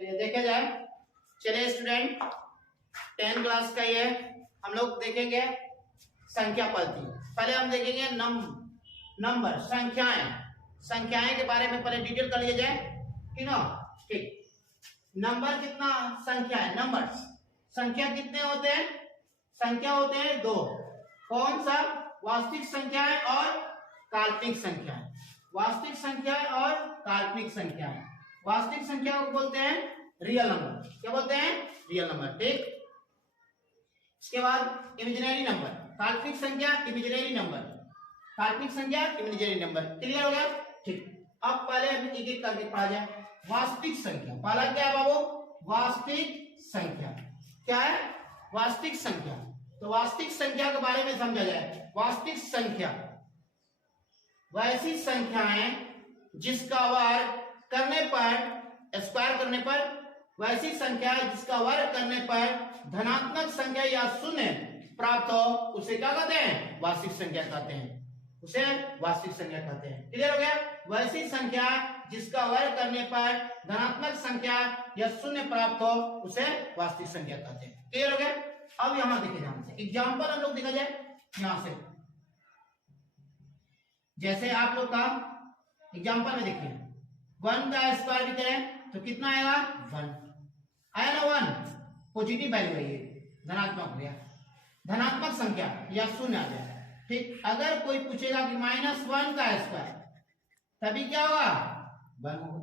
ये देखा जाए। चलिए स्टूडेंट 10 क्लास का ये हम लोग देखेंगे संख्या पद्धति। पहले हम देखेंगे नंबर संख्याएं के बारे में पहले डिटेल कर लिया जाए, ठीक ना। ठीक, नंबर कितना संख्या है, नंबर संख्या कितने होते हैं, संख्या होते हैं दो। कौन सा, वास्तविक संख्या है और काल्पनिक संख्या है। वास्तविक संख्या और काल्पनिक संख्या है। वास्तविक संख्या को बोलते हैं रियल नंबर। क्या बोलते हैं, रियल नंबर। ठीक, इसके बाद इमेजिनरी नंबर, काल्पनिक संख्या इमेजिनरी नंबर, काल्पनिक संख्या इमेजिनरी नंबर। क्लियर हो गया। ठीक, अब पहले हम एक एक करके पढ़ा जाए। वास्तविक संख्या, पहला क्या है बाबू, वास्तविक संख्या। क्या है, वास्तविक संख्या। तो वास्तविक संख्या के बारे में समझा जाए। वास्तविक संख्या वैसी संख्याएं जिसका वर्ग करने पर, स्क्वायर करने पर, वैसी संख्या जिसका वर्ग करने पर धनात्मक संख्या या शून्य प्राप्त हो, उसे क्या कहते हैं, वास्तविक संख्या कहते हैं। उसे वास्तविक संख्या कहते हैं। क्लियर हो गया। वैसी संख्या जिसका वर्ग करने पर धनात्मक संख्या या शून्य प्राप्त हो, उसे वास्तविक संख्या कहते हैं। क्लियर हो गया। अब यहां देखिए, ध्यान से एग्जाम्पल हम लोग देखा जाए। यहां से जैसे आप लोग का एग्जाम्पल में देखिए, 1 का स्क्वायर भी करें तो कितना आएगा, 1 आया ना। 1 पॉजिटिव वैल्यू है, ये धनात्मक हो गया, धनात्मक संख्या या शून्य आ गया। ठीक, अगर कोई पूछेगा कि -1 का स्क्वायर, तभी क्या होगा, 1 होगा।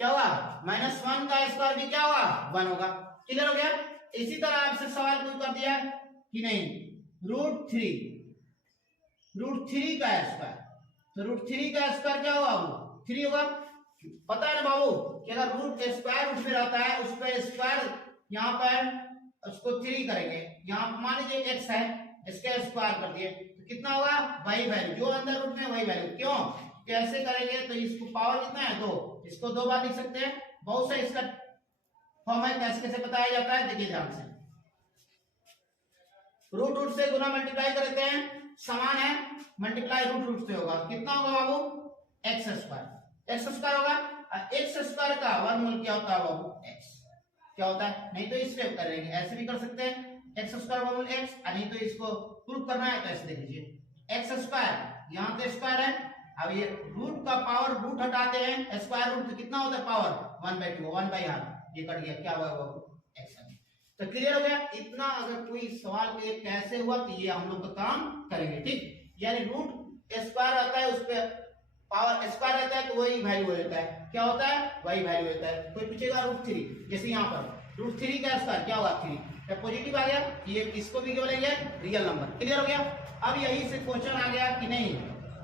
क्या होगा, -1 का स्क्वायर भी क्या होगा, 1 होगा। क्लियर हो गया। इसी तरह आपसे सवाल कोई कर दिया कि नहीं, √3 का स्क्वायर, तो √3 का स्क्वायर क्या होगा, वो 3 होगा। पता है ना बाबू कि अगर रूट स्क्वायर रूट में रहता है, उस पर स्क्वायर यहाँ पर उसको 3 करेंगे। यहाँ मान लीजिए x है, इसका स्क्वायर कर दिए तो कितना होगा, वही वैल्यू जो अंदर रूट में वही वैल्यू। क्यों, कैसे करेंगे, तो इसको पावर कितना है, 2, इसको 2 बार लिख सकते हैं। बहुत से इसका फॉर्म है, कैसे कैसे बताया जाता है, देखिए ध्यान से। रूट से गुना मल्टीप्लाई करते हैं, समान है, मल्टीप्लाई रूट से होगा, कितना होगा बाबू, x स्क्वायर होगा। एक्स स्क्वायर का वर्गमूल क्या होता है बाबू, x। क्या होता है, नहीं तो इससे करेंगे, ऐसे भी कर सकते हैं, एक्स स्क्वायर वर्गमूल x, नहीं तो इसको प्रूफ करना है तो ऐसे देख लीजिए, एक्स स्क्वायर, यहाँ तो स्क्वायर है। अब ये रूट का पावर रूट हटाते हैं, स्क्वायर रूट तो कितना होता है, पावर 1/2, 1/2, ये कट गया, क्या हुआ बाबू, x। तो क्लियर हो गया। इतना अगर कोई सवाल में कैसे हुआ तो ये हम लोग का काम करेंगे। ठीक, यानी रूट स्क्वायर आता है, उस पर पावर स्क्वायर रहता है तो वही वैल्यू हो जाता है। क्या होता है, वही वैल्यू होता है। कोई पूछेगा √3, जैसे यहाँ पर √3 का स्क्वायर क्या होगा, 3, तो पॉजिटिव आ गया, ये इसको भी क्या बोलेंगे, रियल नंबर। क्लियर हो गया। अब यही से क्वेश्चन आ गया कि नहीं,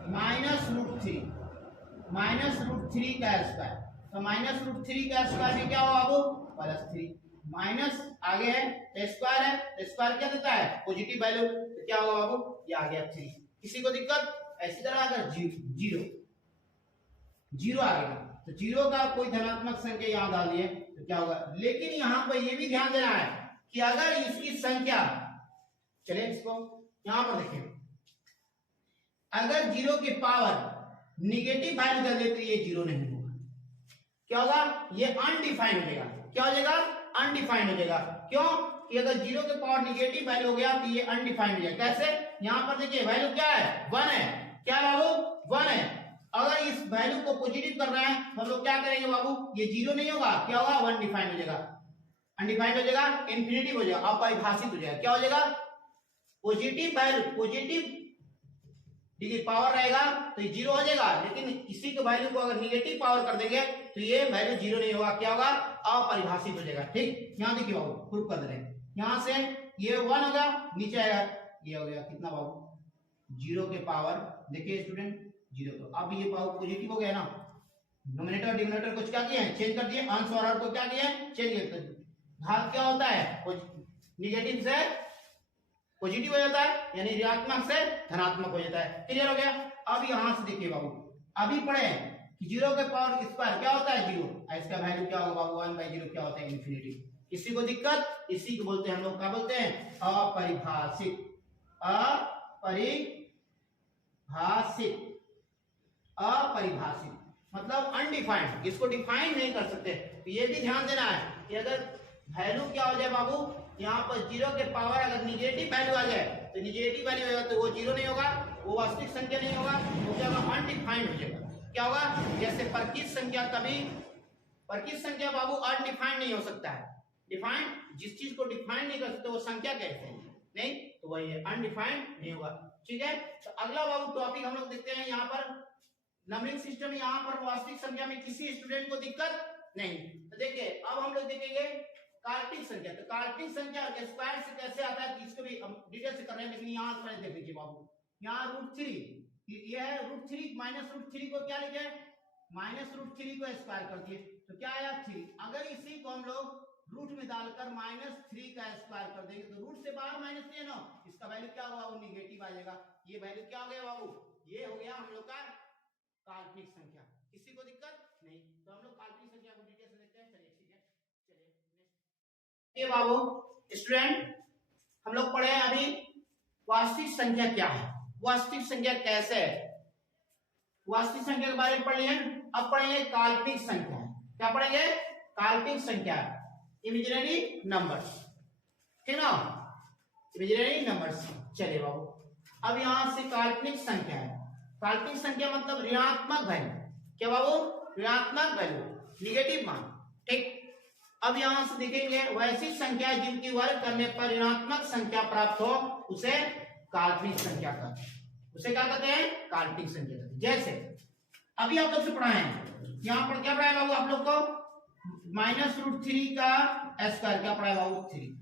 -√3 का स्क्वायर, तो -√3 का स्क्वायर में क्या होगा बाबू, +3, माइनस आगे है स्क्वायर है, तो स्क्वायर क्या देता है, पॉजिटिव वैल्यू, तो क्या होगा बाबू, ये आ गया 3। किसी को दिक्कत, ऐसी तरह अगर जीरो आ गया तो जीरो का कोई धनात्मक संख्या यहां डाल दिए तो क्या होगा। लेकिन यहां पर यह भी ध्यान देना है कि अगर इसकी संख्या, चलिए इसको यहां पर देखिए, अगर 0 की पावर निगेटिव वैल्यू कर दे तो ये 0 नहीं होगा। क्या होगा, ये अनडिफाइंड हो जाएगा। क्या हो जाएगा, अनडिफाइंड हो जाएगा। क्यों कि अगर 0 के पावर निगेटिव वैल्यू हो गया तो ये अनडिफाइंड हो जाएगा। कैसे, यहां पर देखिए वैल्यू क्या है, 1 है। क्या बाबू, 1 है। अगर इस वैल्यू को पॉजिटिव कर रहे हैं तो हम लोग क्या करेंगे बाबू, ये 0 नहीं होगा, क्या होगा, 1 डिफाइंड हो जाएगा, अनडिफाइंड हो जाएगा, इंफिनिटिव हो जाएगा, अपरिभाषित हो जाएगा। क्या हो जाएगा, positive value, positive degree power रहेगा तो ये 0 हो जाएगा। लेकिन इसी के वैल्यू को अगर निगेटिव पावर कर देंगे तो ये वैल्यू 0 नहीं होगा, क्या होगा, अपरिभाषित हो जाएगा। ठीक, यहां देखिए बाबू, प्रूफ कर दे रहे हैं। यहां से ये 1 होगा, नीचे आएगा, ये हो गया कितना बाबू, 0 के पावर, देखिए स्टूडेंट 0, तो अब ये पावर पॉजिटिव हो गया ना, नोमिनेटर डिनोमिनेटर को क्या किया है, चेंज कर दिए, अंश और हर को क्या किया है, चेंज किया। घात क्या होता है, निगेटिव से पॉजिटिव हो जाता है, यानी ऋणात्मक से धनात्मक हो जाता है। क्लियर हो गया। अब यहां से देखिए बाबू, अभी पढ़े कि 0 के पावर स्क्वायर क्या होता है, 0, इसका वैल्यू क्या होगा बाबू, 1/0 क्या होता है, इंफिनिटी। किसी को दिक्कत, इसी को बोलते हैं हम लोग, क्या बोलते हैं, अपरिभाषित, अपरिभाषित मतलब अनडिफाइंड, इसको डिफाइन नहीं कर सकते। तो ये भी ध्यान देना है कि अगर वैल्यू क्या हो जाए बाबू, यहाँ पर जीरो के पावर अगर निगेटिव वैल्यू आ जाए तो निगेटिव वैल्यू होगा तो वो जीरो नहीं होगा, वो वास्तविक संख्या नहीं होगा, वो क्या होगा, अनडिफाइंड हो जाएगा। क्या होगा, जैसे परकित संख्या, कभी परकित संख्या बाबू अनडिफाइंड नहीं हो सकता है। डिफाइंड, जिस चीज को डिफाइन नहीं कर सकते वो संख्या कहते हैं, नहीं तो वही है, अनडिफाइंड नहीं होगा। ठीक है, तो अगला बाबू टॉपिक हम लोग देखते हैं यहाँ पर नंबरिंग सिस्टम। यहाँ पर वास्तविक संख्या में किसी स्टूडेंट को दिक्कत नहीं। तो देखिए अब हम लोग देखेंगे काल्पनिक संख्या। तो काल्पनिक संख्या स्क्वायर से कैसे आता है, इसको भी हम डिटेल से कर रहे हैं, लेकिन यहाँ पहले देख लीजिए बाबू, यहाँ √3 ये है √3 माइनस √3 को क्या लिखे, -√3 को स्क्वायर कर दिए तो क्या आया 3। अगर इसी को हम लोग रूट में डालकर -3 का स्क्वायर कर देंगे तो रूट से बाहर माइनस नहीं है ना, इसका वैल्यू क्या होगा, वो निगेटिव आ जाएगा। ये वैल्यू क्या हो गया बाबू, ये हो गया हम लोग का काल्पनिक संख्या। किसी को दिक्कत नहीं, तो हम लोग काल्पनिक संख्या को डिटेल से देखते हैं। चलिए ठीक है, चलिए नेक्स्ट। ये बाबू स्टूडेंट हम लोग पढ़े अभी वास्तविक संख्या क्या है, वास्तविक संख्या कैसे है, वास्तविक संख्या के बारे में पढ़ लिए। अब पढ़ेंगे काल्पनिक संख्या। क्या पढ़ेंगे, काल्पनिक संख्या, इमेजिनरी नंबर्स, ठीक ना, इमेजिनरी नंबर्स। चलिए बाबू अब यहां से काल्पनिक संख्या है, काल्पनिक संख्या मतलब ऋणात्मक वैल्यू। क्या बाबू, ऋणात्मक वैल्यू, निगेटिव मान। ठीक, अब यहां से देखेंगे वैसी संख्या जिनकी वर्ग करने पर ऋणात्मक संख्या प्राप्त हो उसे काल्पनिक संख्या कहते हैं, उसे क्या कहते हैं, काल्पनिक संख्या कहते हैं। जैसे अभी आप लोग से पढ़ाए हैं, यहाँ पर क्या पढ़ाया बाबू आप लोग को, -√3 का स्क्वायर, क्या पढ़ाया बाबू, 3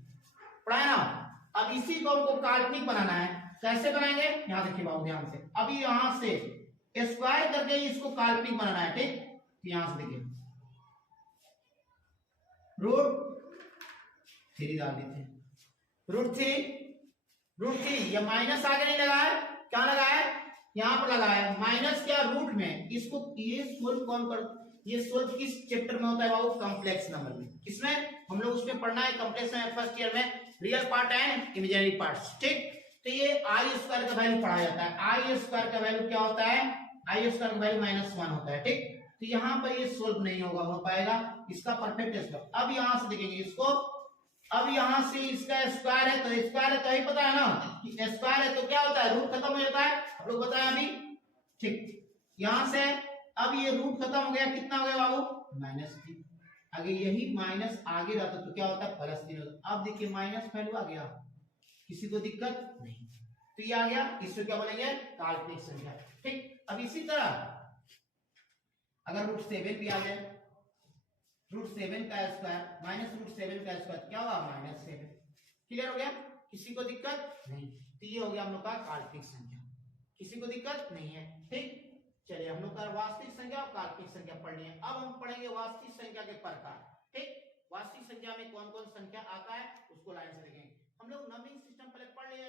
पढ़ाया ना। अब इसी को हमको काल्पनिक बनाना है, कैसे बनाएंगे, यहाँ देखिए बाबू ध्यान से। अभी यहां से स्क्वायर करके इसको काल्पनिक बनाना है। ठीक, तो यहां से देखिए √3 डाल देते हैं, √3 ये माइनस आगे नहीं लगा है, क्या लगा है, यहाँ पर लगा है माइनस, क्या रूट में। इसको ये सोल्व कौन कर, ये सोल्व किस चैप्टर में होता है बाबू, कॉम्प्लेक्स नंबर में। किसमें, हम लोग उसमें पढ़ना है कॉम्प्लेक्स में, फर्स्ट ईयर में, real part and imaginary parts. ठीक, तो ये आई स्क्वायर का वैल्यू पढ़ा जाता है। आई स्क्वायर का वैल्यू क्या होता है, आई स्क्वायर का वैल्यू -1 होता है। ठीक, तो यहाँ पर ये सोल्व नहीं होगा, हो पाएगा इसका परफेक्ट स्क्वायर। अब यहाँ से देखेंगे इसको, अब यहाँ से इसका स्क्वायर है, तो स्क्वायर है तो ही पता है ना कि स्क्वायर है तो क्या होता है, रूट खत्म हो जाता है, आप लोग बताएं अभी। ठीक, यहाँ से अब ये रूट खत्म हो गया, कितना हो गया बाबू, -3। अगर यही माइनस आगे रहता तो क्या होता है, +3 होता। अब देखिए माइनस वैल्यू आ गया, किसी को दिक्कत नहीं, तो ये आ गया, इससे क्या बनेंगे, काल्पनिक संख्या। ठीक, अब इसी तरह अगर √7 भी आ जाए, √7 का स्क्वायर -√7 का स्क्वायर क्या होगा, -7। क्लियर हो गया, किसी को दिक्कत नहीं, तो ये हो गया हम लोग का काल्पनिक संख्या, किसी को दिक्कत नहीं है। ठीक, चलिए हम लोग का वास्तविक संख्या और काल्पनिक संख्या पढ़नी है। अब हम पढ़ेंगे वास्तविक संख्या के प्रकार। ठीक, वास्तविक संख्या में कौन कौन संख्या आता है उसको लाइन से देखेंगे। हम लोग नंबरिंग सिस्टम पहले पढ़ लिए